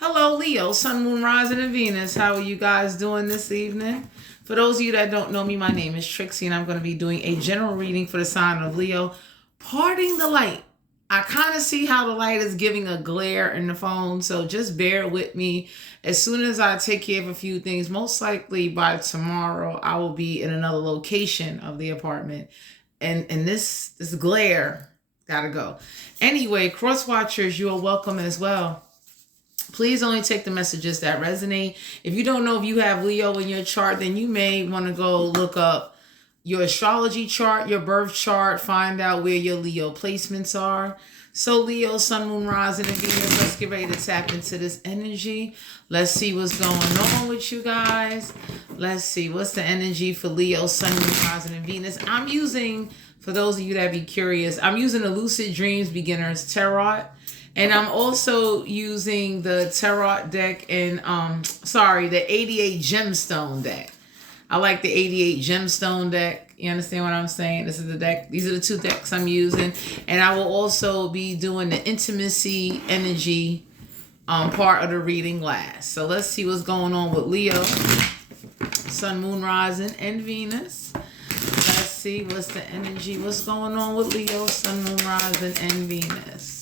Hello, Leo, Sun, Moon, Rising, and Venus. How are you guys doing this evening? For those of you that don't know me, my name is Trixie, and I'm going to be doing a general reading for the sign of Leo. Parting the light. I kind of see how the light is giving a glare in the phone, so just bear with me. As soon as I take care of a few things, most likely by tomorrow, I will be in another location of the apartment. And this glare gotta go. Anyway, cross watchers, you are welcome as well. Please only take the messages that resonate. If you don't know if you have Leo in your chart, then you may want to go look up your astrology chart, your birth chart, find out where your Leo placements are. So Leo, Sun, Moon, Rising, and Venus, let's get ready to tap into this energy. Let's see what's going on with you guys. Let's see, what's the energy for Leo, Sun, Moon, Rising, and Venus? I'm using, for those of you that be curious, I'm using the Lucid Dreams Beginners Tarot. And I'm also using the Tarot deck and, the 88 Gemstone deck. I like the 88 Gemstone deck. You understand what I'm saying? This is the deck. These are the two decks I'm using. And I will also be doing the intimacy energy part of the reading last. So let's see what's going on with Leo, Sun, Moon, Rising, and Venus. Let's see what's the energy. What's going on with Leo, Sun, Moon, Rising, and Venus.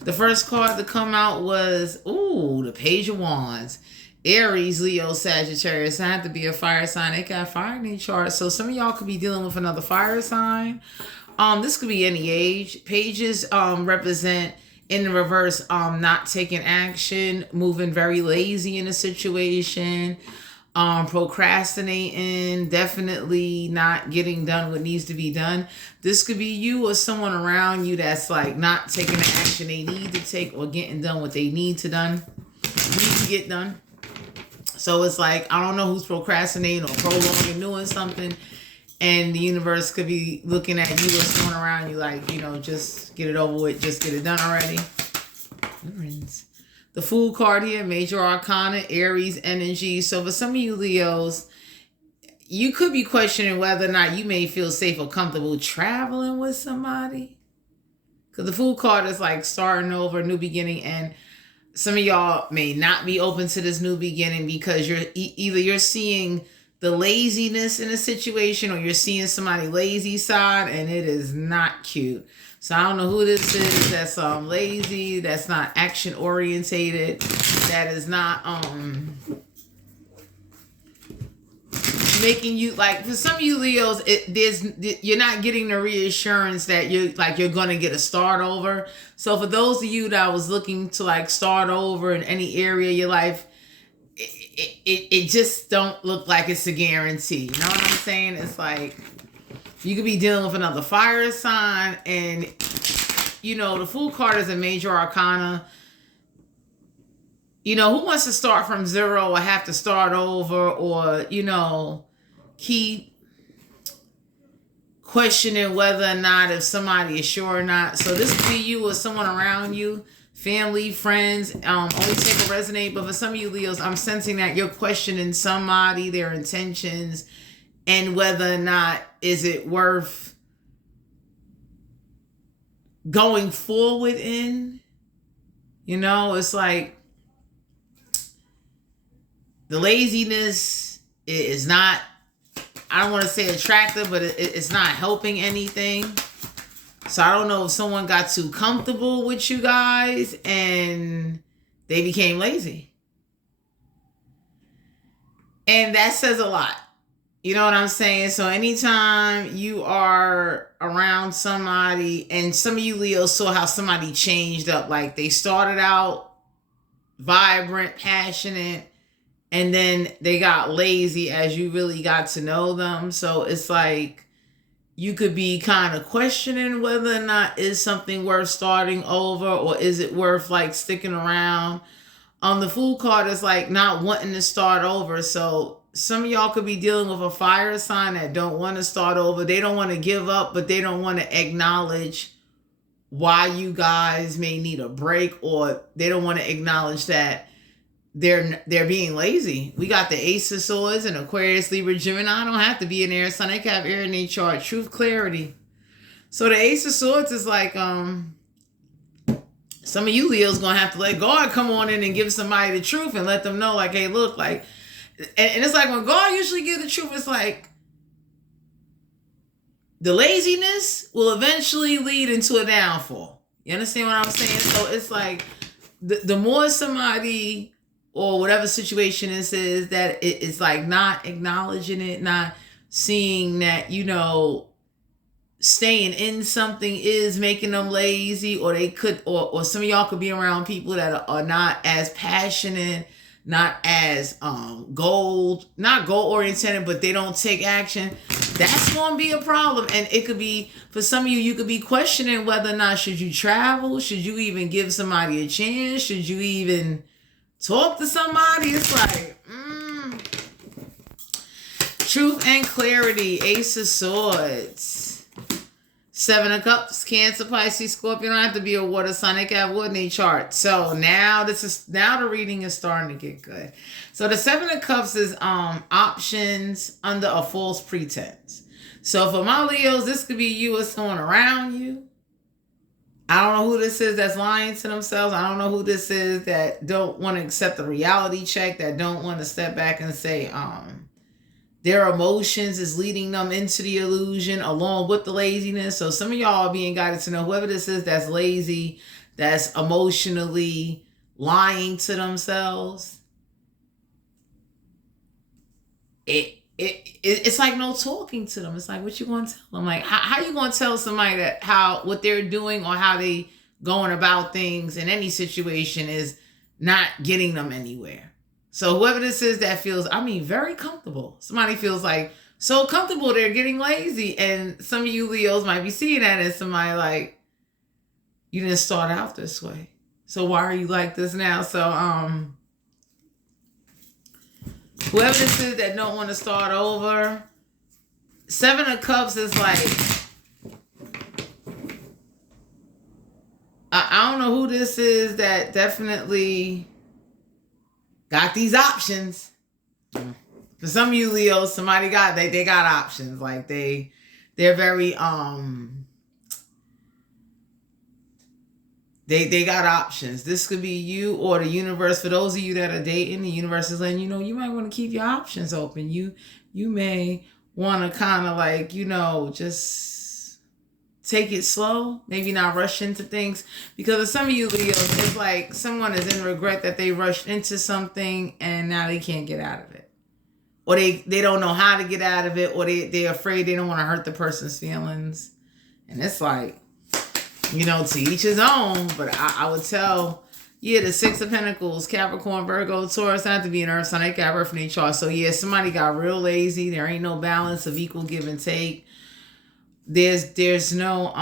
The first card to come out was, the Page of Wands. Aries, Leo, Sagittarius. I have to be a fire sign. They got fire in their chart. So some of y'all could be dealing with another fire sign. This could be any age. Pages represent, in the reverse, not taking action, moving very lazy in a situation, procrastinating, definitely not getting done what needs to be done. This could be you or someone around you that's like not taking the action they need to take or getting done what they need to get done. So it's like, I don't know who's procrastinating or prolonging doing something, and the universe could be looking at you or someone around you like, just get it over with, just get it done already. The Fool card here, Major Arcana, Aries energy. So for some of you Leos, you could be questioning whether or not you may feel safe or comfortable traveling with somebody. Because the Fool card is like starting over, new beginning, and some of y'all may not be open to this new beginning because either you're seeing the laziness in a situation or you're seeing somebody lazy side, and it is not cute. So I don't know who this is that's lazy, that's not action orientated, that is not making you, like, for some of you Leos, you're not getting the reassurance that you're gonna get a start over. So for those of you that was looking to like start over in any area of your life, it just don't look like it's a guarantee. You know what I'm saying? It's like you could be dealing with another fire sign, and the Fool card is a Major Arcana. Who wants to start from zero or have to start over or, keep questioning whether or not if somebody is sure or not. So this could be you or someone around you, family, friends, only take a resonate. But for some of you Leos, I'm sensing that you're questioning somebody, their intentions, and whether or not is it worth going forward in. It's like the laziness is not, I don't want to say attractive, but it's not helping anything. So I don't know if someone got too comfortable with you guys and they became lazy. And that says a lot. You know what I'm saying? So anytime you are around somebody, and some of you Leos saw how somebody changed up, like they started out vibrant, passionate, and then they got lazy as you really got to know them. So it's like you could be kind of questioning whether or not is something worth starting over, or is it worth like sticking around. The Fool card is like not wanting to start over. So some of y'all could be dealing with a fire sign that don't want to start over. They don't want to give up, but they don't want to acknowledge why you guys may need a break, or they don't want to acknowledge that they're being lazy. We got the Ace of Swords and Aquarius, Libra, Gemini. I don't have to be an air sign. They can have air in their chart. Truth, clarity. So the Ace of Swords is like some of you Leos gonna have to let God come on in and give somebody the truth and let them know, like, hey, look, like, and it's like when God usually gives the truth, it's like the laziness will eventually lead into a downfall. You understand what I'm saying? So it's like the more somebody or whatever situation this is that it's like not acknowledging it, not seeing that, you know, staying in something is making them lazy, or they could, or some of y'all could be around people that are not as passionate, not as not goal oriented, but they don't take action. That's going to be a problem. And it could be, for some of you, you could be questioning whether or not should you travel, should you even give somebody a chance, should you even talk to somebody. It's like truth and clarity. Ace of Swords, Seven of Cups, Cancer, Pisces, Scorpio. Don't have to be a water sign. They can have wood in their chart. So now the reading is starting to get good. So the Seven of Cups is options under a false pretense. So for my Leos, this could be you or someone around you. I don't know who this is that's lying to themselves. I don't know who this is that don't want to accept the reality check, that don't want to step back and say, their emotions is leading them into the illusion along with the laziness. So some of y'all are being guided to know whoever this is that's lazy, that's emotionally lying to themselves. It's like no talking to them. It's like, what you going to tell them? Like, how you going to tell somebody that what they're doing or how they going about things in any situation is not getting them anywhere? So whoever this is that feels, very comfortable. Somebody feels like so comfortable they're getting lazy. And some of you Leos might be seeing that as somebody like, you didn't start out this way, so why are you like this now? So whoever this is that don't want to start over, Seven of Cups is like, I don't know who this is that definitely got these options. For some of you Leos, somebody got, they got options. Like they're very they got options. This could be you or the universe. For those of you that are dating, the universe is letting you know you might want to keep your options open. You may want to kind of like, just take it slow, maybe not rush into things. Because of some of you Leos, it's like someone is in regret that they rushed into something and now they can't get out of it. Or they don't know how to get out of it, or they're afraid they don't want to hurt the person's feelings. And it's like, to each his own. But I would tell, the Six of Pentacles, Capricorn, Virgo, Taurus, not to be an earth sign, they got birth in their chart. So somebody got real lazy. There ain't no balance of equal give and take. There's no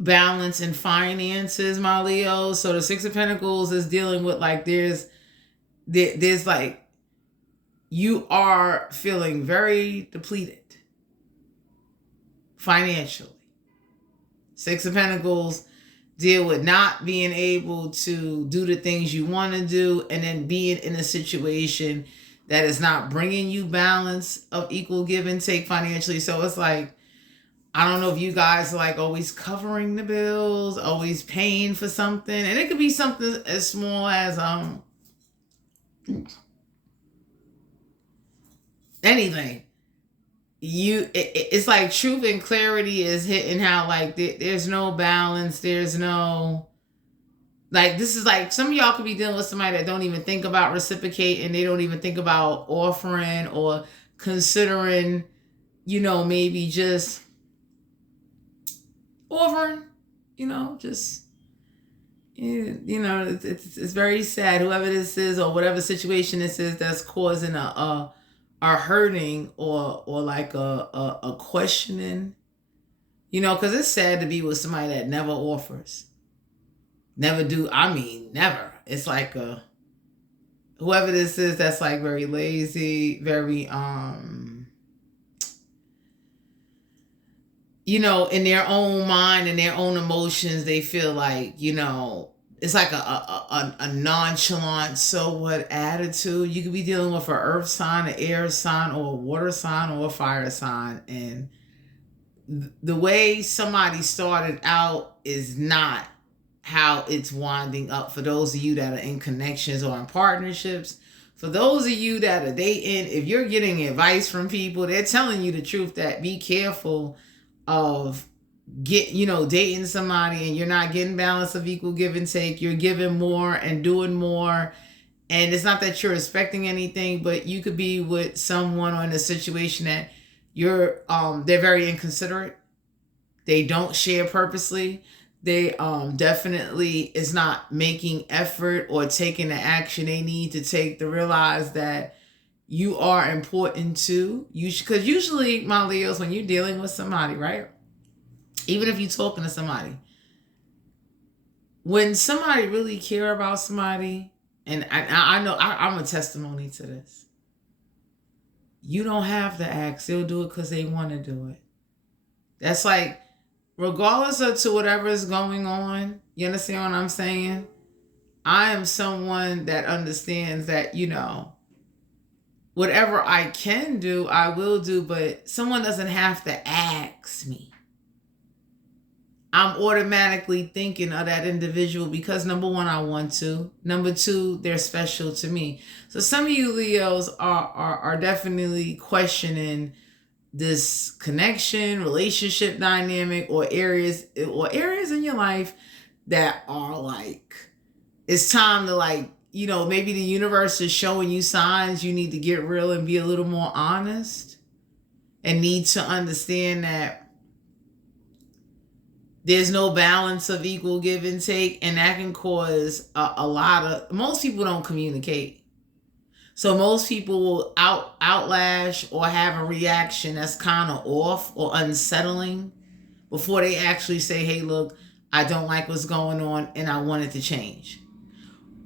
balance in finances, my Leo. So the Six of Pentacles is dealing with like there's like you are feeling very depleted financially. Six of Pentacles deal with not being able to do the things you want to do, and then being in a situation that is not bringing you balance of equal give and take financially. So it's like, I don't know if you guys are like always covering the bills, always paying for something. And it could be something as small as anything. It's like truth and clarity is hitting how like there's no balance. There's no, like, this is like some of y'all could be dealing with somebody that don't even think about reciprocating. They don't even think about offering or considering, maybe just offering, just, it's very sad. Whoever this is or whatever situation this is that's causing a hurting or like a questioning, because it's sad to be with somebody that never offers. Never do. Never. It's like whoever this is that's like very lazy, very, in their own mind and their own emotions, they feel like, it's like a nonchalant, so what attitude. You could be dealing with an earth sign, an air sign, or a water sign, or a fire sign. And the way somebody started out is not how it's winding up for those of you that are in connections or in partnerships. For those of you that are dating, if you're getting advice from people, they're telling you the truth that be careful of dating somebody and you're not getting balance of equal give and take. You're giving more and doing more. And it's not that you're expecting anything, but you could be with someone or in a situation that they're very inconsiderate. They don't share purposely. They definitely is not making effort or taking the action they need to take to realize that you are important too. Because usually, my Leos, when you're dealing with somebody, right? Even if you're talking to somebody, when somebody really care about somebody, and I know I'm a testimony to this. You don't have to ask. They'll do it because they want to do it. That's like, regardless of to whatever is going on, you understand what I'm saying? I am someone that understands that, whatever I can do, I will do, but someone doesn't have to ask me. I'm automatically thinking of that individual because, number one, I want to. Number two, they're special to me. So some of you Leos are definitely questioning this connection, relationship dynamic, or areas in your life that are like, it's time to maybe the universe is showing you signs you need to get real and be a little more honest and need to understand that there's no balance of equal give and take, and that can cause most people don't communicate. So most people will outlash or have a reaction that's kind of off or unsettling before they actually say, hey, look, I don't like what's going on and I want it to change.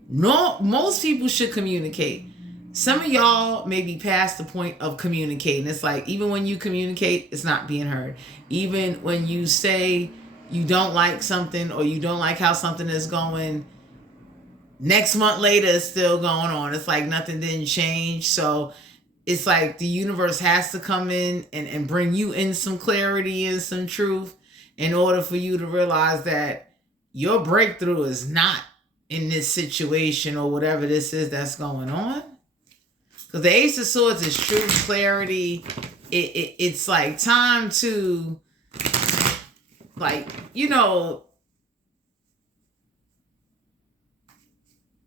No, most people should communicate. Some of y'all may be past the point of communicating. It's like, even when you communicate, it's not being heard. Even when you say you don't like something or you don't like how something is going, next month later it's still going on. It's like nothing didn't change. So it's like the universe has to come in and bring you in some clarity and some truth in order for you to realize that your breakthrough is not in this situation or whatever this is that's going on. Because the Ace of Swords is truth, clarity. It's like time to,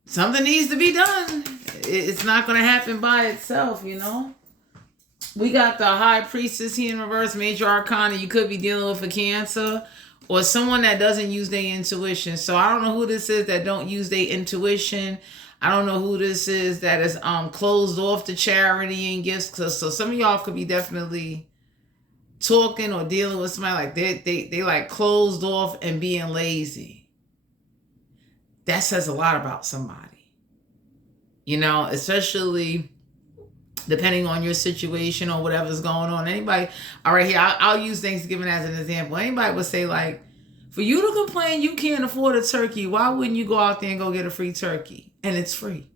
something needs to be done. It's not going to happen by itself, We got the High Priestess here in reverse, Major Arcana. You could be dealing with a Cancer or someone that doesn't use their intuition. So I don't know who this is that don't use their intuition. I don't know who this is that is closed off to charity and gifts. So some of y'all could be definitely talking or dealing with somebody like they like closed off and being lazy. That says a lot about somebody, especially depending on your situation or whatever's going on. Anybody, all right, here, I'll use Thanksgiving as an example. Anybody would say, like, for you to complain you can't afford a turkey, why wouldn't you go out there and go get a free turkey? And it's free.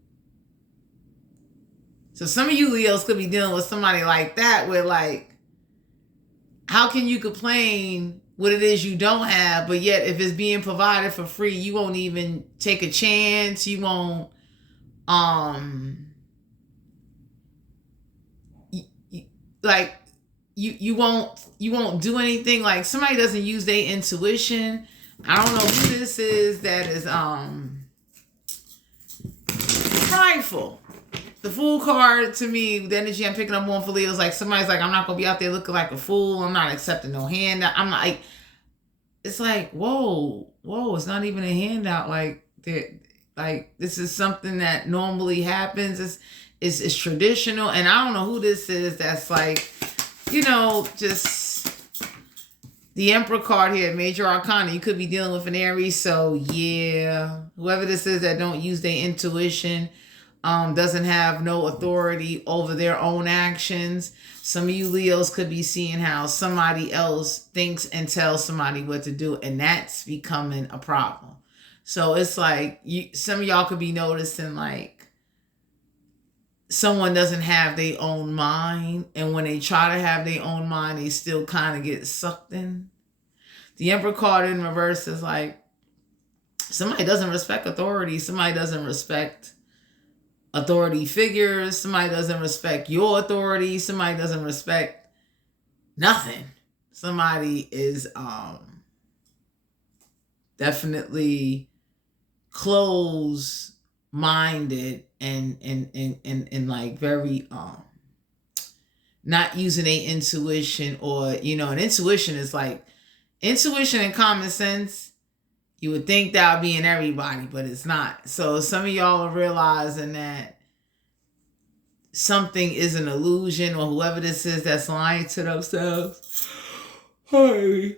So some of you Leos could be dealing with somebody like that where, like, how can you complain what it is you don't have, but yet if it's being provided for free, you won't even take a chance. You won't, you won't do anything. Like, somebody doesn't use their intuition. I don't know who this is that is prideful. The Fool card, to me, the energy I'm picking up on for Leo is like, somebody's like, I'm not going to be out there looking like a fool. I'm not accepting no handout. I'm like, it's like, whoa, it's not even a handout. Like, this is something that normally happens. It's traditional. And I don't know who this is that's like, just the Emperor card here, Major Arcana. You could be dealing with an Aries. So, yeah, whoever this is that don't use their intuition, doesn't have no authority over their own actions. Some of you Leos could be seeing how somebody else thinks and tells somebody what to do, and that's becoming a problem. So it's like, some of y'all could be noticing, like, someone doesn't have their own mind, and when they try to have their own mind, they still kind of get sucked in. The Emperor card in reverse is like, Somebody doesn't respect authority. Somebody doesn't respect authority figures. Somebody doesn't respect your authority. Somebody doesn't respect nothing. Somebody is definitely close minded and like very not using a intuition, or an intuition is like intuition and common sense. You would think that would be in everybody, but it's not. So some of y'all are realizing that something is an illusion, or whoever this is that's lying to themselves, trying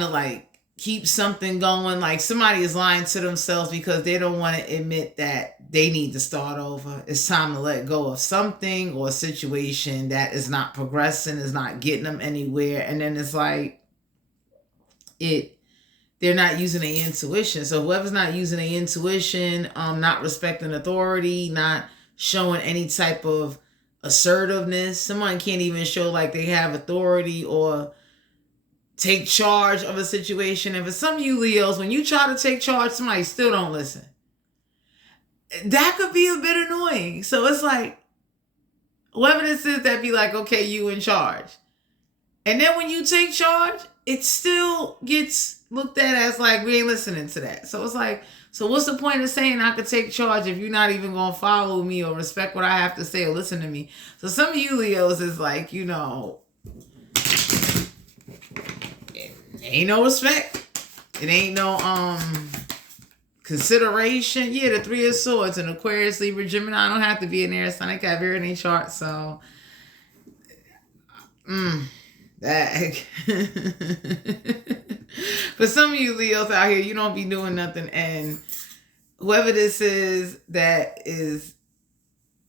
to like keep something going. Like somebody is lying to themselves because they don't want to admit that they need to start over. It's time to let go of something or a situation that is not progressing, is not getting them anywhere. And then it's like they're not using their intuition. So whoever's not using their intuition, not respecting authority, not showing any type of assertiveness. Someone can't even show like they have authority or take charge of a situation. And for some of you Leos, when you try to take charge, somebody still don't listen. That could be a bit annoying. So it's like, whoever this is that be like, okay, you in charge. And then when you take charge, it still gets looked at as like, we ain't listening to that. So it's like, so what's the point of saying I could take charge if you're not even going to follow me or respect what I have to say or listen to me? So some of you Leos is like, it ain't no respect. It ain't no consideration. Yeah, the Three of Swords and Aquarius, Libra, Gemini. I don't have to be in there. Sun, have very in their chart. So, that. For some of you Leos out here, you don't be doing nothing, and whoever this is that is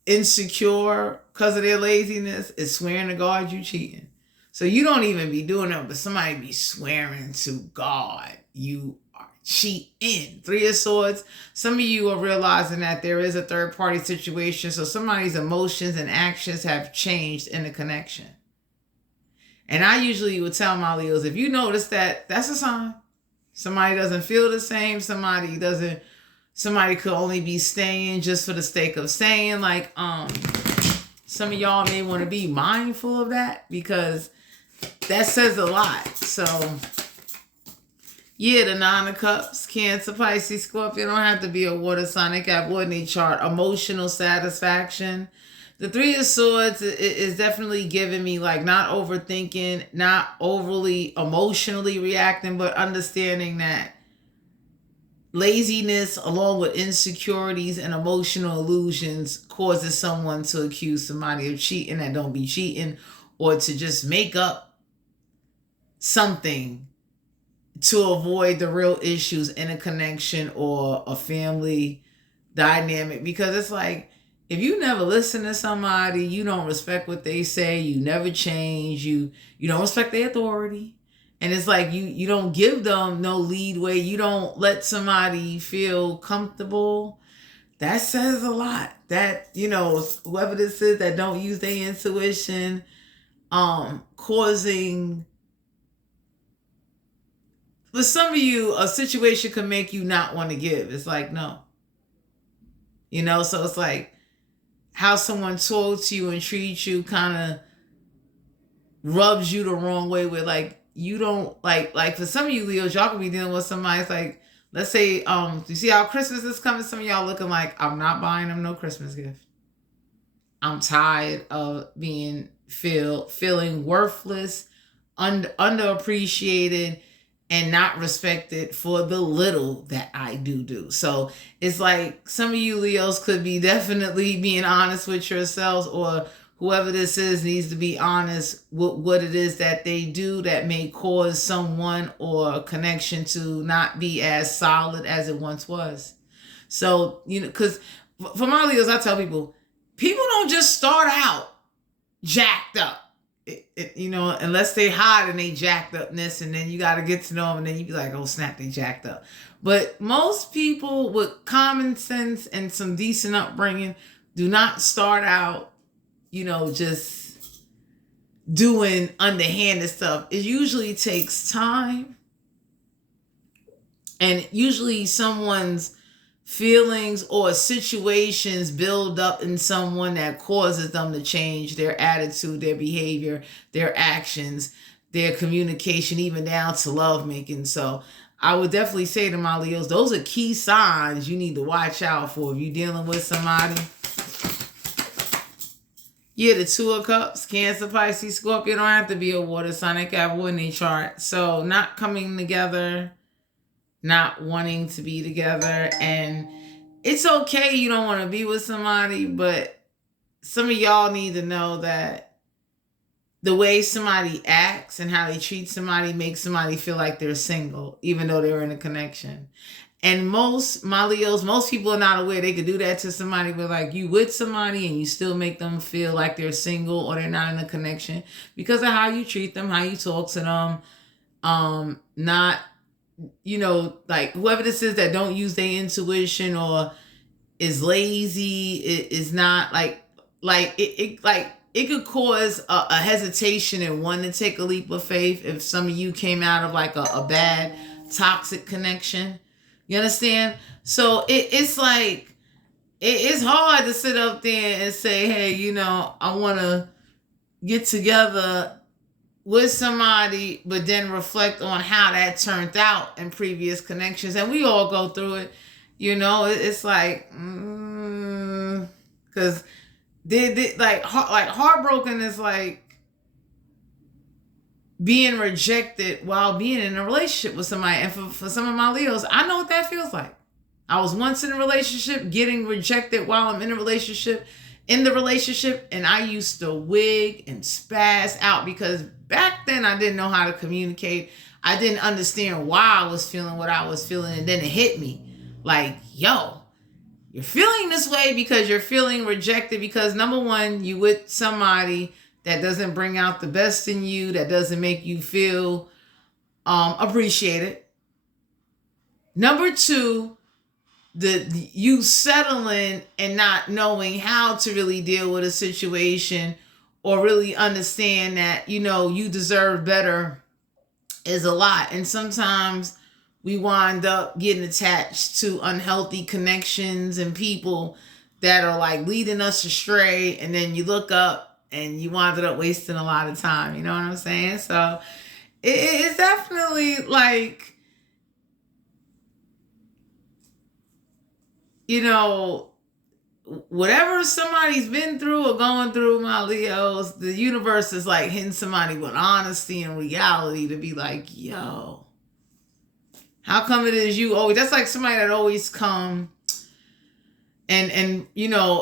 insecure because of their laziness is swearing to God you cheating. So you don't even be doing it, but somebody be swearing to God you are cheating. Three of Swords. Some of you are realizing that there is a third party situation. So somebody's emotions and actions have changed in the connection. And I usually would tell my Leos, if you notice that, that's a sign. Somebody doesn't feel the same. Somebody could only be staying just for the sake of staying. Like, some of y'all may want to be mindful of that, because that says a lot. So, yeah, the Nine of Cups, Cancer, Pisces, Scorpio, don't have to be a water sign. They got wood in their chart. Emotional satisfaction. The Three of Swords is definitely giving me like not overthinking, not overly emotionally reacting, but understanding that laziness along with insecurities and emotional illusions causes someone to accuse somebody of cheating that don't be cheating, or to just make up something to avoid the real issues in a connection or a family dynamic. Because it's like, if you never listen to somebody, you don't respect what they say, you never change, you don't respect their authority. And it's like you don't give them no leadway, you don't let somebody feel comfortable. That says a lot. That, whoever this is that don't use their intuition, causing, for some of you, a situation could make you not want to give. It's like, no. So it's like, how someone talks to you and treats you kind of rubs you the wrong way, with like, you don't like for some of you Leos, y'all could be dealing with somebody. It's like, let's say, you see how Christmas is coming? Some of y'all looking like, I'm not buying them no Christmas gift. I'm tired of feeling worthless, underappreciated, and not respected for the little that I do. So it's like some of you Leos could be definitely being honest with yourselves, or whoever this is needs to be honest with what it is that they do that may cause someone or a connection to not be as solid as it once was. So, because for my Leos, I tell people don't just start out jacked up. Unless they hide in they jacked upness, and then you got to get to know them, and then you be like, oh snap, they jacked up. But most people with common sense and some decent upbringing do not start out, just doing underhanded stuff. It usually takes time And usually someone's feelings or situations build up in someone that causes them to change their attitude, their behavior, their actions, their communication, even down to love making. So I would definitely say to my Leos, those are key signs you need to watch out for if you're dealing with somebody. Yeah, the Two of Cups, Cancer, Pisces, Scorpio don't have to be a water sign. They can have one in their chart. So not coming together, not wanting to be together. And it's okay you don't want to be with somebody, but some of y'all need to know that the way somebody acts and how they treat somebody makes somebody feel like they're single, even though they're in a connection. And my Leos, most people are not aware they could do that to somebody, but like you with somebody and you still make them feel like they're single or they're not in a connection because of how you treat them, how you talk to them. Not, like whoever this is that don't use their intuition or is lazy, is not it could cause a hesitation and wanting to take a leap of faith if some of you came out of like a bad toxic connection. You understand? So it's like it's hard to sit up there and say, hey, I want to get together with somebody, but then reflect on how that turned out in previous connections. And we all go through it. It's like, because like heartbroken is like being rejected while being in a relationship with somebody. And for some of my Leos, I know what that feels like. I was once in a relationship, getting rejected while I'm in the relationship, and I used to wig and spaz out because back then I didn't know how to communicate. I didn't understand why I was feeling what I was feeling, and then it hit me like, yo, you're feeling this way because you're feeling rejected because number one, you with somebody that doesn't bring out the best in you, that doesn't make you feel appreciated. Number two, you settling and not knowing how to really deal with a situation or really understand that, you deserve better is a lot. And sometimes we wind up getting attached to unhealthy connections and people that are like leading us astray. And then you look up and you wind up wasting a lot of time. You know what I'm saying? So it's definitely like, whatever somebody's been through or going through, my Leos, the universe is like hitting somebody with honesty and reality to be like, yo, how come it is you always, that's like somebody that always come and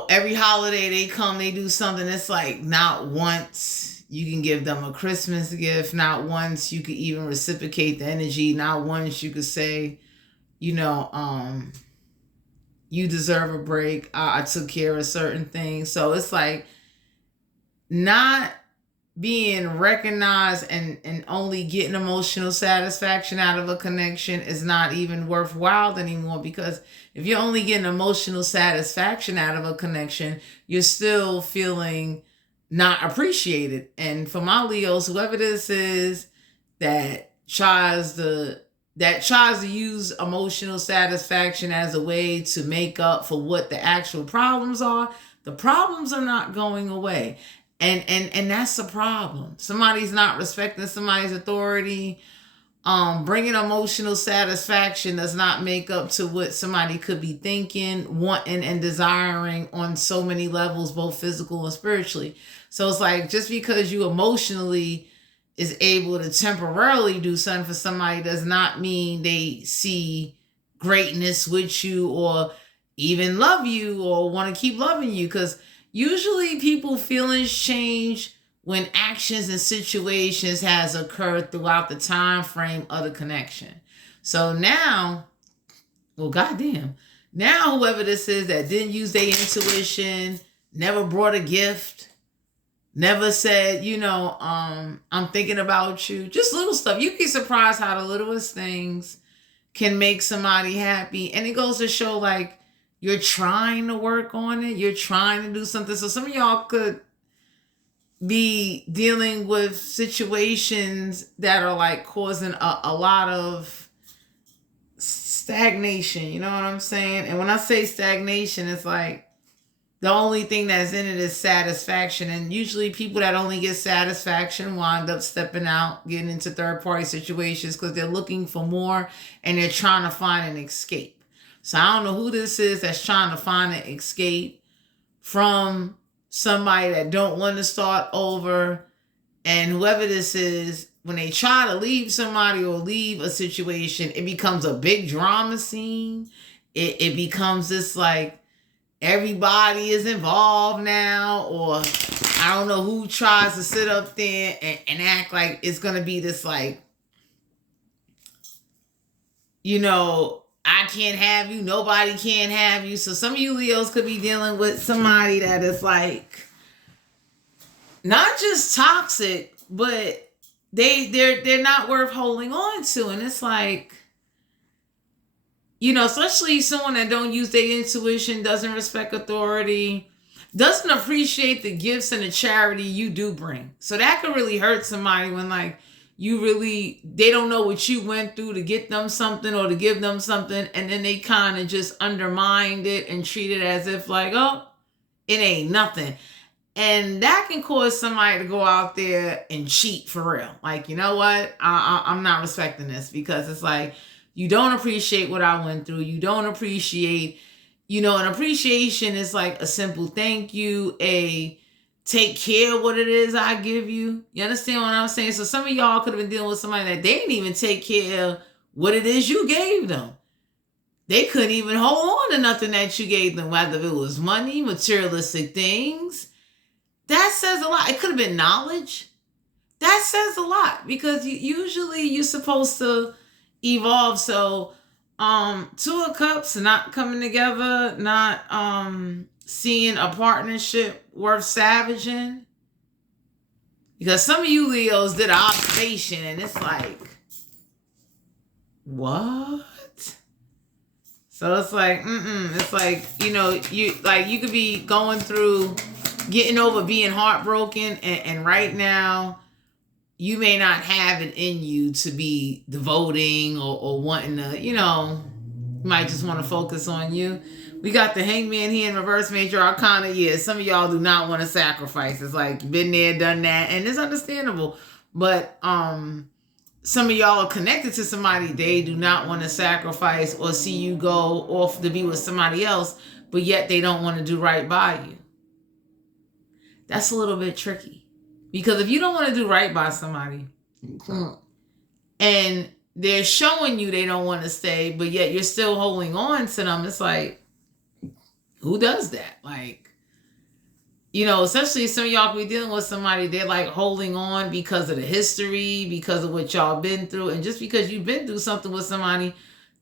every holiday they come, they do something. It's like not once you can give them a Christmas gift, not once you could even reciprocate the energy, not once you could say, you deserve a break. I took care of certain things. So it's like not being recognized and only getting emotional satisfaction out of a connection is not even worthwhile anymore, because if you're only getting emotional satisfaction out of a connection, you're still feeling not appreciated. And for my Leos, whoever this is that tries to use emotional satisfaction as a way to make up for what the actual problems are, the problems are not going away. And that's the problem. Somebody's not respecting somebody's authority. Bringing emotional satisfaction does not make up to what somebody could be thinking, wanting, and desiring on so many levels, both physical and spiritually. So it's like, just because you emotionally is able to temporarily do something for somebody does not mean they see greatness with you or even love you or want to keep loving you. Because usually people feelings change when actions and situations has occurred throughout the time frame of the connection. So now, well, goddamn, now whoever this is that didn't use their intuition, never brought a gift, never said, I'm thinking about you. Just little stuff. You'd be surprised how the littlest things can make somebody happy. And it goes to show, like, you're trying to work on it. You're trying to do something. So some of y'all could be dealing with situations that are like causing a lot of stagnation. You know what I'm saying? And when I say stagnation, it's like the only thing that's in it is satisfaction. And usually people that only get satisfaction wind up stepping out, getting into third party situations because they're looking for more and they're trying to find an escape. So I don't know who this is that's trying to find an escape from somebody that don't want to start over. And whoever this is, when they try to leave somebody or leave a situation, it becomes a big drama scene. It becomes this like everybody is involved now, or I don't know who tries to sit up there and act like it's going to be this like, you know, I can't have you, nobody can have you. So some of you Leos could be dealing with somebody that is like not just toxic, but they're not worth holding on to. And it's like, you know, especially someone that don't use their intuition, doesn't respect authority, doesn't appreciate the gifts and the charity you do bring. So that could really hurt somebody when like they don't know what you went through to get them something or to give them something. And then they kind of just undermined it and treat it as if like, oh, it ain't nothing. And that can cause somebody to go out there and cheat for real. Like, you know what? I'm not respecting this because it's like, you don't appreciate what I went through. You don't appreciate, you know, an appreciation is like a simple thank you, take care of what it is I give you. You understand what I'm saying? So some of y'all could have been dealing with somebody that they didn't even take care of what it is you gave them. They couldn't even hold on to nothing that you gave them, whether it was money, materialistic things. That says a lot. It could have been knowledge. That says a lot because usually you're supposed to evolve. So Two of Cups not coming together, not seeing a partnership worth savaging. Because some of you Leos did an observation and it's like, what? So it's like, it's like, you know, you could be going through getting over being heartbroken and right now you may not have it in you to be devoting or wanting to, you know, you might just want to focus on you. We got the Hangman here in reverse major arcana. Yeah, some of y'all do not want to sacrifice. It's like, been there, done that, and it's understandable. But some of y'all are connected to somebody. They do not want to sacrifice or see you go off to be with somebody else, but yet they don't want to do right by you. That's a little bit tricky. Because if you don't want to do right by somebody and they're showing you they don't want to stay, but yet you're still holding on to them, it's like, who does that? Like, you know, especially some of y'all could be dealing with somebody, they're like holding on because of the history, because of what y'all been through. And just because you've been through something with somebody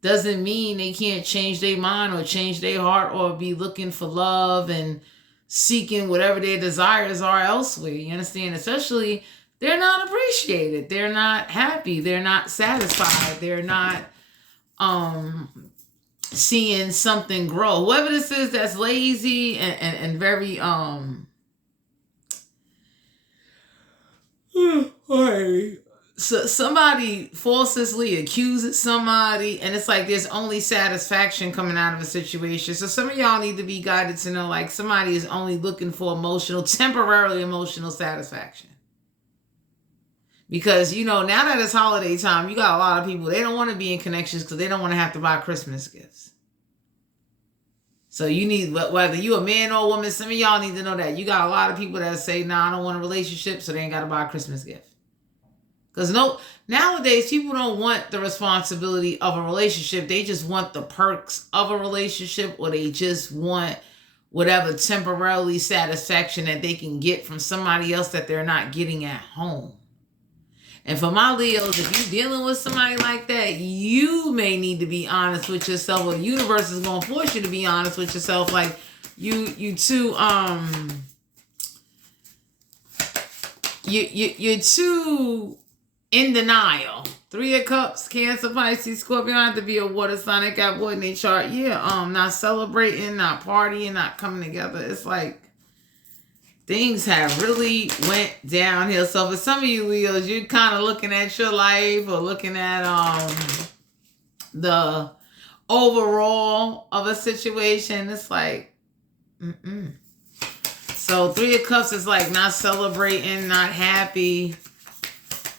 doesn't mean they can't change their mind or change their heart or be looking for love and seeking whatever their desires are elsewhere. You understand? Especially, they're not appreciated. They're not happy. They're not satisfied. They're not seeing something grow. Whoever this is that's lazy and very so somebody falsely accuses somebody and it's like there's only satisfaction coming out of a situation. So some of y'all need to be guided to know like somebody is only looking for temporarily emotional satisfaction. Because, you know, now that it's holiday time, you got a lot of people, they don't want to be in connections because they don't want to have to buy Christmas gifts. So you need, whether you a man or a woman, some of y'all need to know that. You got a lot of people that say, nah, I don't want a relationship, so they ain't got to buy a Christmas gift. Because nowadays, people don't want the responsibility of a relationship. They just want the perks of a relationship, or they just want whatever temporarily satisfaction that they can get from somebody else that they're not getting at home. And for my Leos, if you're dealing with somebody like that, you may need to be honest with yourself, or the universe is going to force you to be honest with yourself. Like, you're too in denial. 3 of Cups, Cancer, Pisces, Scorpio, have to be a water sign. They got water in their chart. Yeah, not celebrating, not partying, not coming together. It's like things have really went downhill. So for some of you Leos, you're kind of looking at your life or looking at overall of a situation. It's like, So 3 of Cups is like not celebrating, not happy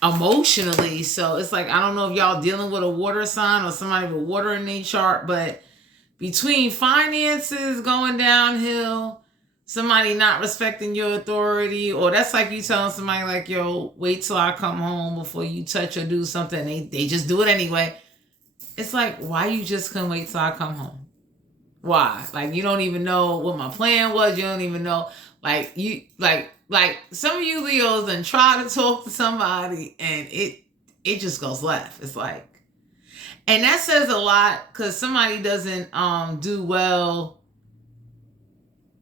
emotionally. So it's like, I don't know if y'all dealing with a water sign or somebody with water in their chart, but between finances going downhill, somebody not respecting your authority, or that's like you telling somebody like, yo, wait till I come home before you touch or do something. They just do it anyway. It's like, why you just couldn't wait till I come home? Why? Like, you don't even know what my plan was. You don't even know. Like, you, like some of you Leos and try to talk to somebody and it just goes left. It's like, and that says a lot because somebody doesn't do well.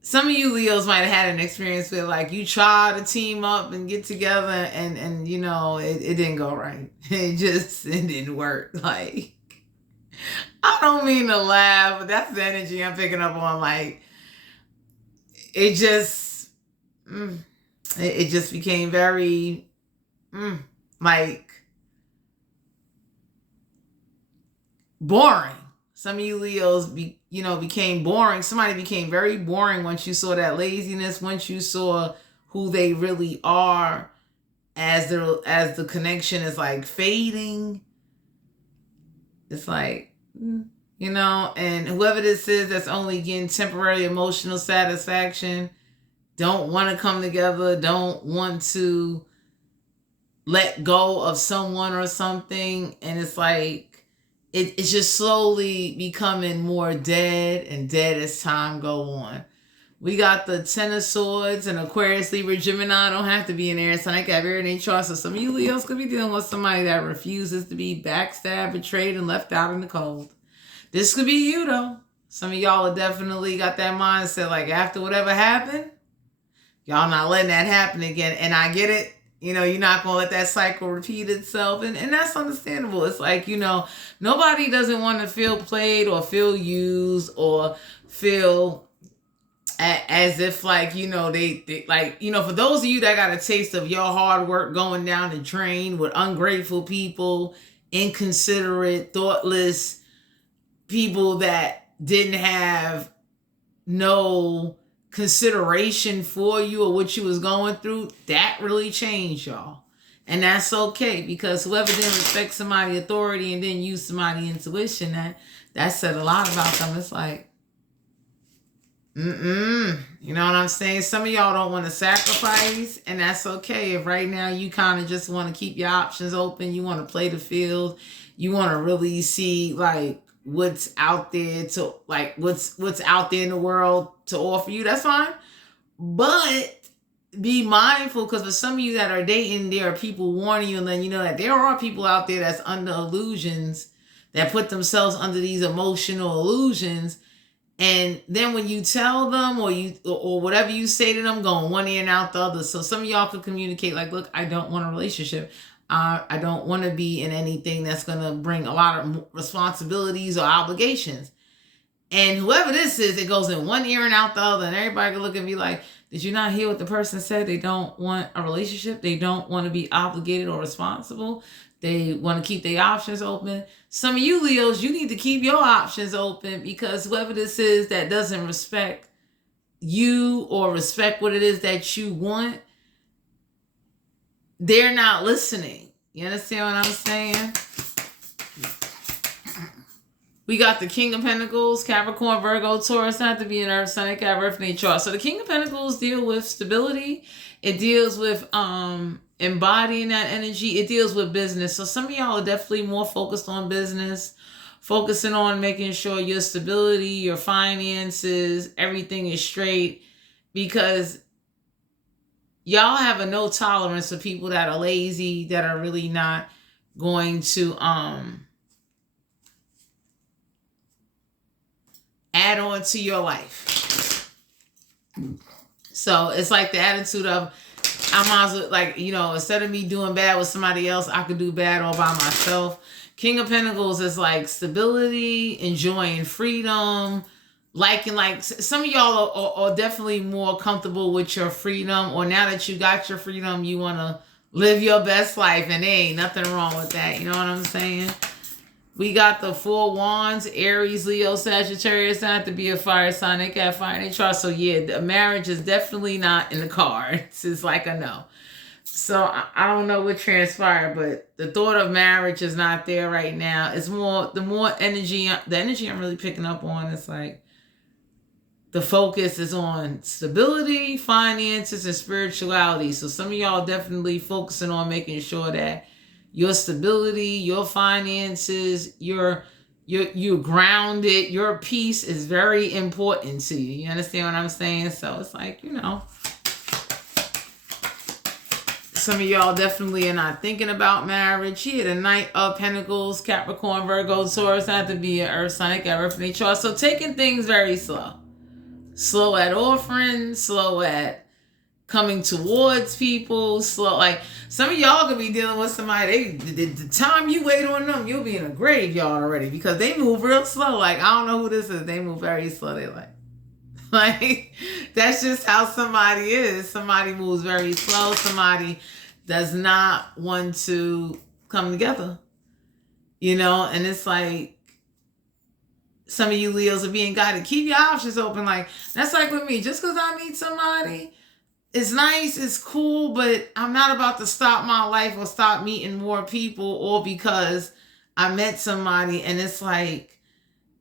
Some of you Leos might have had an experience where like you try to team up and get together and you know, it didn't go right. It didn't work. Like, I don't mean to laugh, but that's the energy I'm picking up on. Like, it just became very, like, boring. Some of you Leos, became boring. Somebody became very boring once you saw that laziness, once you saw who they really are as the connection is like fading. It's like, and whoever this is that's only getting temporary emotional satisfaction, don't want to come together, don't want to let go of someone or something. And it's like, it's just slowly becoming more dead and dead as time go on. We got the 10 of Swords and Aquarius, Libra, Gemini. Don't have to be an air sign. I got very chart. So some of you Leos could be dealing with somebody that refuses to be backstabbed, betrayed, and left out in the cold. This could be you, though. Some of y'all have definitely got that mindset, like, after whatever happened, y'all not letting that happen again. And I get it. You're not going to let that cycle repeat itself. And that's understandable. It's like, nobody doesn't want to feel played or feel used or feel as if like, they like, for those of you that got a taste of your hard work going down the drain with ungrateful people, inconsiderate, thoughtless people that didn't have no consideration for you or what you was going through, that really changed, y'all. And that's okay, because whoever didn't respect somebody's authority and didn't use somebody's intuition, that said a lot about them. It's like, you know what I'm saying? Some of y'all don't want to sacrifice, and that's okay. If right now you kind of just want to keep your options open, you want to play the field, you want to really see like what's out there to like what's out there in the world to offer you, that's fine. But be mindful, because for some of you that are dating, there are people warning you, and then that there are people out there that's under illusions, that put themselves under these emotional illusions. And then when you tell them or whatever you say to them, going one ear and out the other. So some of y'all could communicate like, look, I don't want a relationship. I don't want to be in anything that's going to bring a lot of responsibilities or obligations. And whoever this is, it goes in one ear and out the other. And everybody can look and be like, did you not hear what the person said? They don't want a relationship. They don't want to be obligated or responsible. They want to keep their options open. Some of you Leos, you need to keep your options open, because whoever this is that doesn't respect you or respect what it is that you want, they're not listening. You understand what I'm saying? We got the King of Pentacles, Capricorn, Virgo, Taurus, not to be an Earth, Sun, and Cap, Earth, nature chart. So the King of Pentacles deal with stability. It deals with embodying that energy. It deals with business. So some of y'all are definitely more focused on business, focusing on making sure your stability, your finances, everything is straight, because y'all have a no tolerance for people that are lazy, that are really not going to add on to your life. So it's like the attitude of, I might as well, like, instead of me doing bad with somebody else, I could do bad all by myself. King of Pentacles is like stability, enjoying freedom, like some of y'all are definitely more comfortable with your freedom, or now that you got your freedom, you want to live your best life, and there ain't nothing wrong with that. You know what I'm saying? We got the 4 wands, Aries, Leo, Sagittarius. Not to be a fire sign. They got fire in their chart. So yeah, the marriage is definitely not in the cards. It's like a no. So I don't know what transpired, but the thought of marriage is not there right now. It's more, the more energy, the energy I'm really picking up on is like the focus is on stability, finances, and spirituality. So some of y'all definitely focusing on making sure that your stability, your finances, you're grounded, your peace is very important to you. You understand what I'm saying? So it's like, some of y'all definitely are not thinking about marriage. Here, the Knight of Pentacles, Capricorn, Virgo, Taurus, not to be an earth sign, got earth in their chart. So taking things very slow. Slow at offering, slow at coming towards people, slow. Like some of y'all could be dealing with somebody, the time you wait on them, you'll be in a graveyard already because they move real slow. Like, I don't know who this is. They move very slow. They like that's just how somebody is. Somebody moves very slow. Somebody does not want to come together. And it's like some of you Leos are being guided. Keep your options open. Like, that's like with me. Just because I meet somebody, it's nice, it's cool, but I'm not about to stop my life or stop meeting more people, or because I met somebody. And it's like,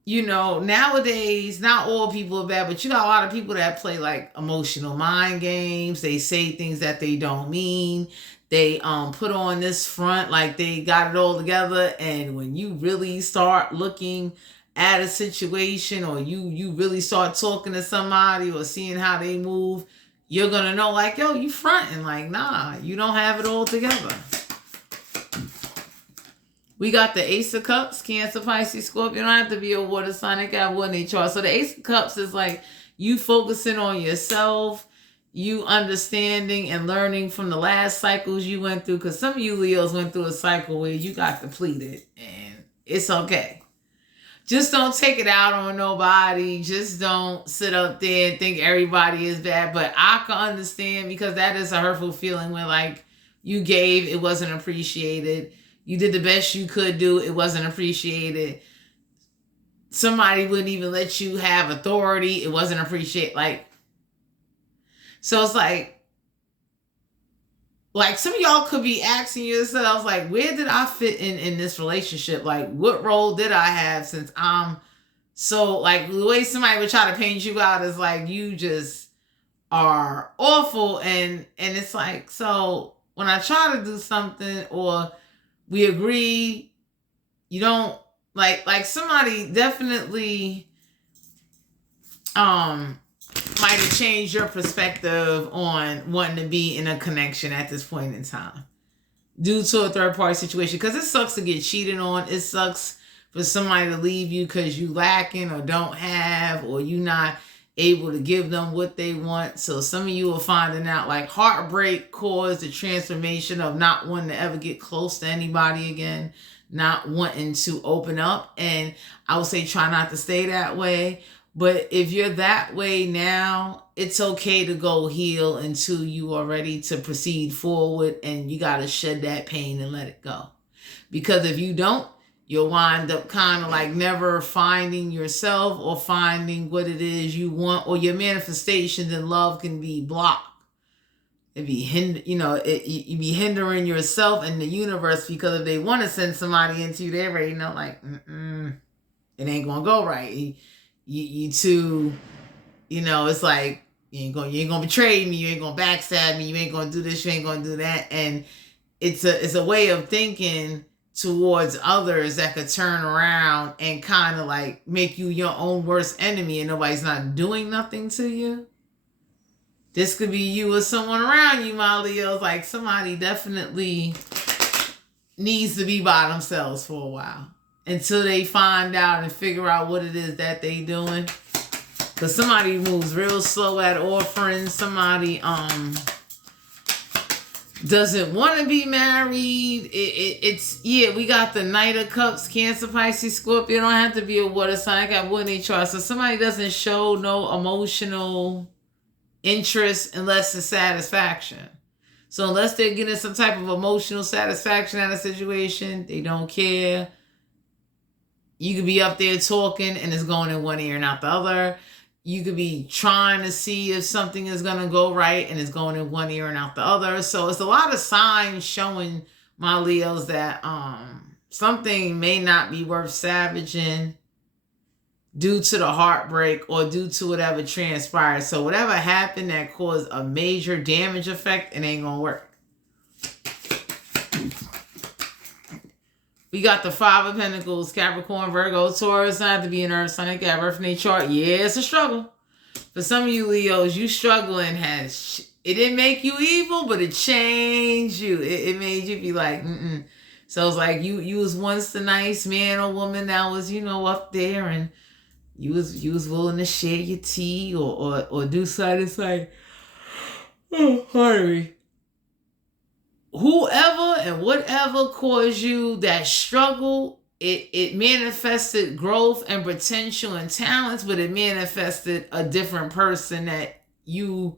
nowadays, not all people are bad, but you got a lot of people that play like emotional mind games. They say things that they don't mean. They put on this front like they got it all together. And when you really start looking at a situation, or you really start talking to somebody or seeing how they move, you're going to know like, yo, you fronting. Like, nah, you don't have it all together. We got the Ace of Cups, Cancer, Pisces, Scorpio. You don't have to be a water sign. They got water in their chart. So the Ace of Cups is like you focusing on yourself, you understanding and learning from the last cycles you went through. Because some of you Leos went through a cycle where you got depleted, and it's okay. Just don't take it out on nobody. Just don't sit up there and think everybody is bad. But I can understand, because that is a hurtful feeling when like you gave, it wasn't appreciated. You did the best you could do, it wasn't appreciated. Somebody wouldn't even let you have authority, it wasn't appreciated. So it's like some of y'all could be asking yourselves, like, where did I fit in this relationship? Like, what role did I have, since I'm so, like, the way somebody would try to paint you out is like, you just are awful. And it's like, so when I try to do something, or we agree, you don't, like somebody definitely might have changed your perspective on wanting to be in a connection at this point in time due to a third party situation. Because it sucks to get cheated on. It sucks for somebody to leave you because you lacking or don't have, or you not able to give them what they want. So some of you are finding out like heartbreak caused the transformation of not wanting to ever get close to anybody again, not wanting to open up. And I would say try not to stay that way. But if you're that way now, it's okay to go heal until you are ready to proceed forward, and you got to shed that pain and let it go. Because if you don't, you'll wind up kind of like never finding yourself or finding what it is you want, or your manifestations in love can be blocked. It be you be hindering yourself and the universe, because if they want to send somebody into you, they already know like, it ain't gonna go right. You too, it's like, you ain't gonna betray me, you ain't gonna backstab me, you ain't gonna do this, you ain't gonna do that. And it's a way of thinking towards others that could turn around and kind of like make you your own worst enemy, and nobody's not doing nothing to you. This could be you or someone around you, my Leos. Like, somebody definitely needs to be by themselves for a while until they find out and figure out what it is that they doing. Because somebody moves real slow at offering. Somebody doesn't want to be married. We got the Knight of Cups, Cancer, Pisces, Scorpio. You don't have to be a water sign. I got one in chart. So somebody doesn't show no emotional interest unless it's satisfaction. So unless they're getting some type of emotional satisfaction out of a situation, they don't care. You could be up there talking and it's going in one ear and out the other. You could be trying to see if something is going to go right and it's going in one ear and out the other. So it's a lot of signs showing my Leos that something may not be worth savaging due to the heartbreak or due to whatever transpired. So whatever happened that caused a major damage effect, it ain't going to work. We got the Five of Pentacles, Capricorn, Virgo, Taurus. Not to be an Earth sign, got Earth in their chart. Yeah, it's a struggle. For some of you Leos, you struggling it didn't make you evil, but it changed you. It made you be like, So it's like you was once the nice man or woman that was, up there, and you was willing to share your tea or do something. It's like, pardon me. Whoever and whatever caused you that struggle, it manifested growth and potential and talents, but it manifested a different person that you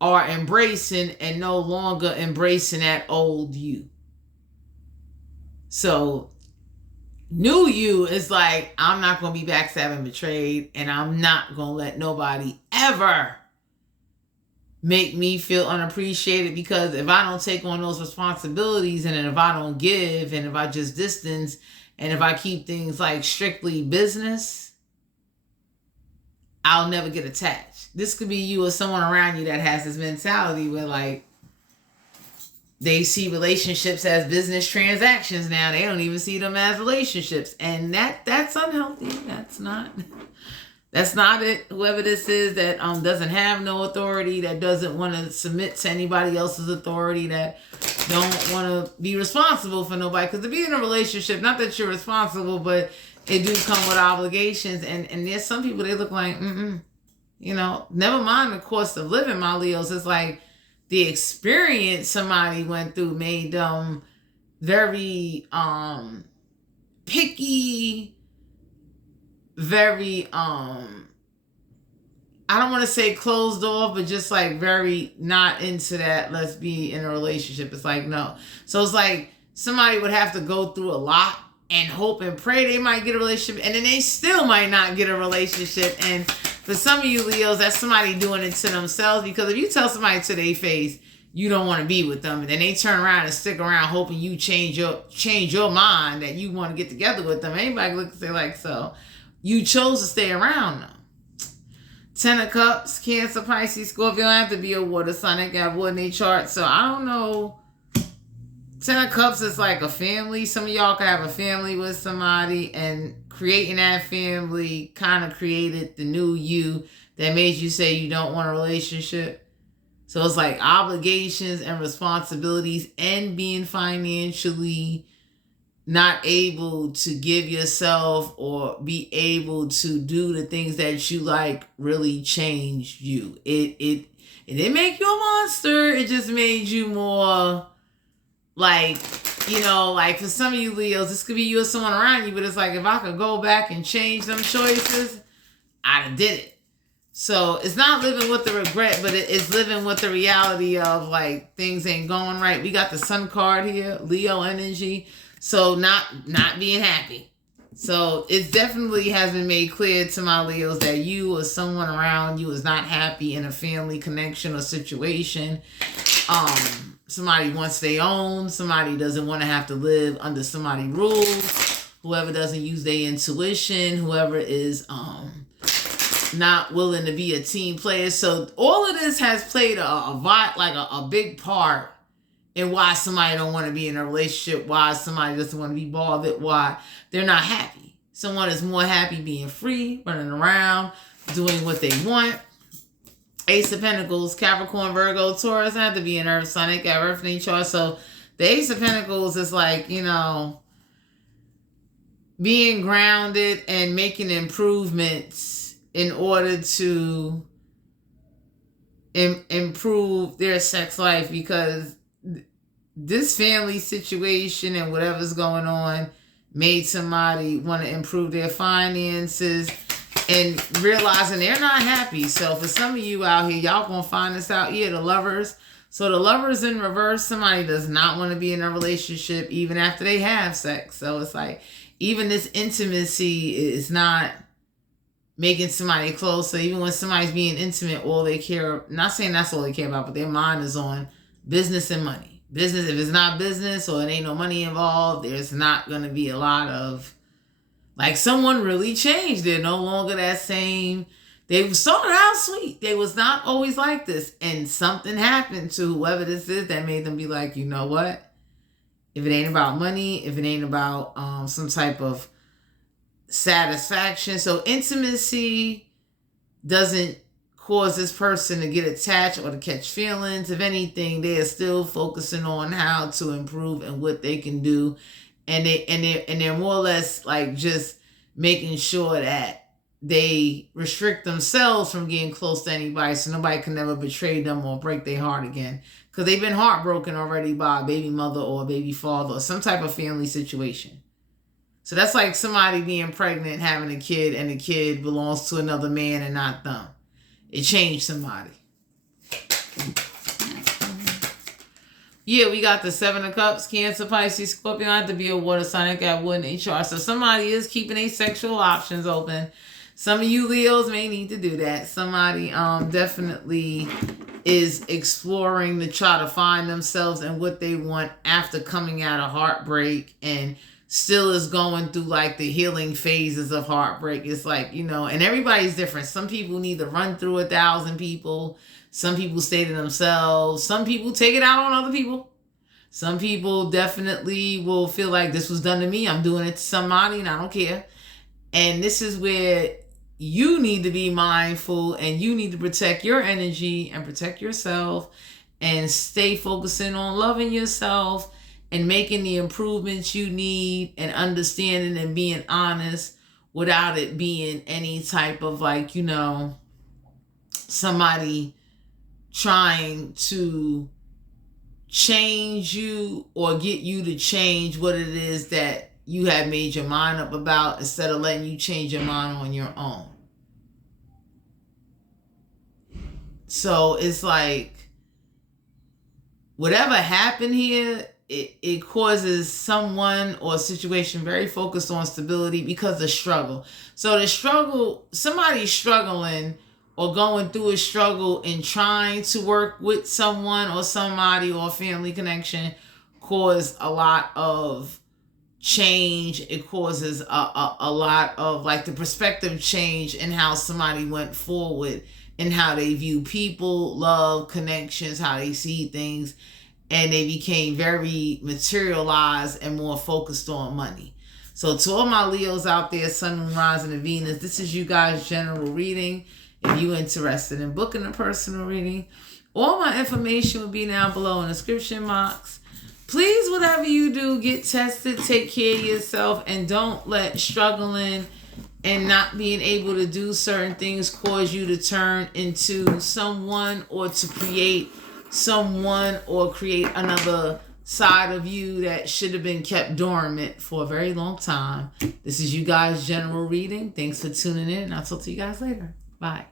are embracing and no longer embracing that old you. So new you is like, I'm not going to be backstabbed and betrayed, and I'm not going to let nobody ever make me feel unappreciated, because if I don't take on those responsibilities, and if I don't give, and if I just distance, and if I keep things like strictly business, I'll never get attached. This could be you or someone around you that has this mentality where like they see relationships as business transactions now. They don't even see them as relationships. And that's unhealthy. That's not it. Whoever this is that doesn't have no authority, that doesn't want to submit to anybody else's authority, that don't want to be responsible for nobody. Because to be in a relationship, not that you're responsible, but it do come with obligations. And there's some people, they look like, never mind the cost of living, my Leos. It's like the experience somebody went through made them very picky, very I don't want to say closed off, but just like very not into that, let's be in a relationship. It's like, no. So it's like somebody would have to go through a lot and hope and pray they might get a relationship, and then they still might not get a relationship. And for some of you Leos, that's somebody doing it to themselves, because if you tell somebody to their face you don't want to be with them, and then they turn around and stick around hoping you change your mind that you want to get together with them, anybody look and say like, so you chose to stay around them. 10 of Cups, Cancer, Pisces, Scorpio. Don't have to be a water sign. They got water in their chart. So I don't know. 10 of Cups is like a family. Some of y'all could have a family with somebody, and creating that family kind of created the new you that made you say you don't want a relationship. So it's like obligations and responsibilities, and being financially not able to give yourself or be able to do the things that you like really changed you. It didn't make you a monster. It just made you more like, like for some of you Leos, this could be you or someone around you, but it's like, if I could go back and change them choices, I'd have did it. So it's not living with the regret, but it's living with the reality of like things ain't going right. We got the Sun card here, Leo energy. So not being happy. So it definitely has been made clear to my Leos that you or someone around you is not happy in a family connection or situation. Somebody wants their own. Somebody doesn't want to have to live under somebody's rules. Whoever doesn't use their intuition. Whoever is not willing to be a team player. So all of this has played a big part in why somebody don't want to be in a relationship, why somebody doesn't want to be bothered, why they're not happy. Someone is more happy being free, running around, doing what they want. Ace of Pentacles, Capricorn, Virgo, Taurus. Have to be an Earth sign. They got Earth in each chart. So the Ace of Pentacles is like, being grounded and making improvements in order to improve their sex life, because this family situation and whatever's going on made somebody want to improve their finances and realizing they're not happy. So for some of you out here, y'all gonna find this out. Yeah, the Lovers. So the Lovers in reverse, somebody does not want to be in a relationship even after they have sex. So it's like, Even this intimacy is not making somebody close. So even when somebody's being intimate, all they care, not saying that's all they care about, but their mind is on business and money. Business, if it's not business or it ain't no money involved, there's not going to be a lot of, like, someone really changed. They're no longer that same. They started out sweet. They was not always like this. And something happened to whoever this is that made them be like, you know what? If it ain't about money, if it ain't about some type of satisfaction. So intimacy doesn't cause this person to get attached or to catch feelings. If anything, they are still focusing on how to improve and what they can do. And they're more or less like just making sure that they restrict themselves from getting close to anybody so nobody can never betray them or break their heart again. Because they've been heartbroken already by a baby mother or a baby father or some type of family situation. So that's like somebody being pregnant, having a kid, and the kid belongs to another man and not them. It changed somebody. Yeah, we got the Seven of Cups, Cancer, Pisces, Scorpio. I have to be a water sign. I got wood in HR. So somebody is keeping their sexual options open. Some of you Leos may need to do that. Somebody definitely is exploring to try to find themselves and what they want after coming out of heartbreak, and still is going through like the healing phases of heartbreak. It's like, you know, and everybody's different. Some people need to run through 1,000 people. Some people stay to themselves. Some people take it out on other people. Some people definitely will feel like this was done to me. I'm doing it to somebody and I don't care. And this is where you need to be mindful and you need to protect your energy and protect yourself and stay focusing on loving yourself and making the improvements you need and understanding and being honest without it being any type of like, you know, somebody trying to change you or get you to change what it is that you have made your mind up about, instead of letting you change your mind on your own. So it's like, whatever happened here, it causes someone or a situation very focused on stability because of struggle. So the struggle, somebody's struggling or going through a struggle and trying to work with someone or somebody or a family connection cause a lot of change. It causes a lot of like the perspective change in how somebody went forward and how they view people, love, connections, how they see things. And they became very materialized and more focused on money. So to all my Leos out there, Sun, Moon, Rising, and Venus, this is you guys' general reading. If you're interested in booking a personal reading, all my information will be down below in the description box. Please, whatever you do, get tested, take care of yourself, and don't let struggling and not being able to do certain things cause you to turn into someone or to create someone or create another side of you that should have been kept dormant for a very long time. This is you guys' general reading. Thanks for tuning in. I'll talk to you guys later. Bye.